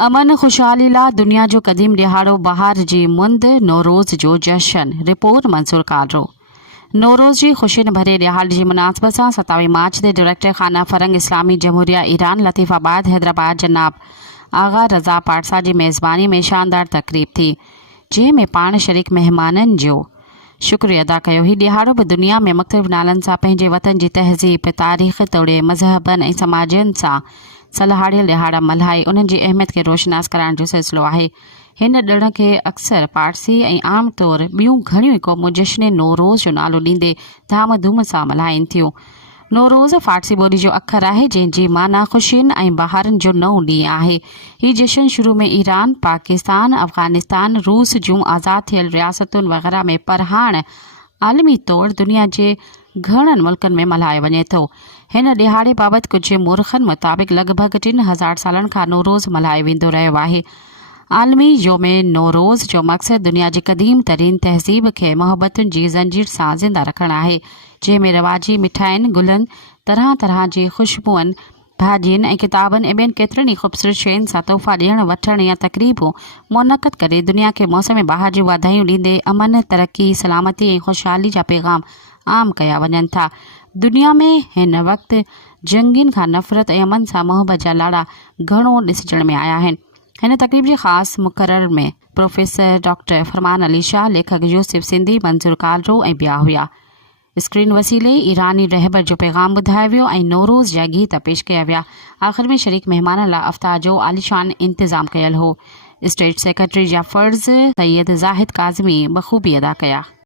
अमन खुशहाली ला दुनिया जो क़दीम ॾिहाड़ो बहार जी मुंद नौरोज़ जो जश्न। रिपोर्ट मंसूर कालरो। नौरोज़ जी ख़ुशियुनि भरे ॾिहाड़ जी मुनासिबत सां 27 मार्च ते डायरेक्टर खाना फरंग इस्लामी जमहूरिया ईरान लतीफ़ाबाद हैदराबाद जनाब आगा रज़ा पारसा जी मेज़बानी में शानदार तक़रीब थी, जंहिंमें पाण शरीक मेहमाननि जो शुक्रिया अदा कयो। ही ॾिहाड़ो बि दुनिया में मुख़्तलिफ़ नालनि सां पंहिंजे वतन जी तहज़ीब, तारीख़ तोड़े मज़हबनि ऐं समाजनि सां सलहाड़ियल ॾिहाड़ा मल्हाए उन्हनि जी अहमियत खे रोशनास करण जो सिलसिलो आहे। हिन ॾिण खे अक्सर पारसी ऐं आम तौर ॿियूं घणियूं ई क़ौमूं जश्न नौरोज़ जो नालो ॾींदे धाम धूम सां मल्हाइनि थियूं। नौरोज़ फ़ारसी ॿोली जो अखर आहे जंहिंजी माना ख़ुशियुनि ऐं बहारनि जो नओं ॾींहुं आहे। हीउ जश्न शुरू में ईरान, पाकिस्तान, अफ़गानिस्तान, रूस जूं आज़ाद थियल रियासतुनि वग़ैरह में पर हाणे आलमी तौर दुनिया जे घणनि मुल्कनि में मल्हायो वञे थो। हिन ॾिहाड़े बाबति कुझु मुरखनि मुताबिक़ लॻभॻि 3000 सालनि खां नौरोज़ मल्हायो वेंदो रहियो आहे। आलमी योम नौरोज़ जो मक़सदु दुनिया जी क़दीम तरीन तहज़ीब खे मोहबतुनि जी ज़ंजीर सां ज़िंदा रखणु आहे, जंहिंमें रवाजी मिठाइनि, गुलनि, तरह तरह जी ख़ुशबुअनि, भाॼियुनि ऐं किताबनि ऐं ॿियनि केतिरनि ई ख़ूबसूरत शयुनि सां तोहफ़ा ॾियणु वठणु या तक़रीबूं मुनक़द करे दुनिया खे मौसम बहार जूं वाधायूं ॾींदे अमन, तरक़ी, सलामती ऐं ख़ुशहाली जा पैगाम आम कया वञनि था। दुनिया में हिन वक़्तु जंगियुनि खां नफ़रत ऐं अमन सां मोहबत जा लाड़ा घणो ॾिसजण में आया आहिनि। हिन तक़रीब जे ख़ासि मुक़रर में प्रोफेसर डॉक्टर फरमान अली शाह, लेखक यूसुफ सिंधी, मंसूर कालरो ऐं ॿिया हुआ। स्क्रीन वसीले ईरानी रहबर जो पैगाम ॿुधायो वियो ऐं नौरोज़ जा गीत पेश कया विया। आख़िर में शरीक महिमाननि लाइ अफ़्तार जो आलिशान इंतज़ाम कयल हो। स्टेट सेक्रेटरी जा फ़र्ज़ सैयद ज़ाहिद काज़मी बख़ूबी अदा कया।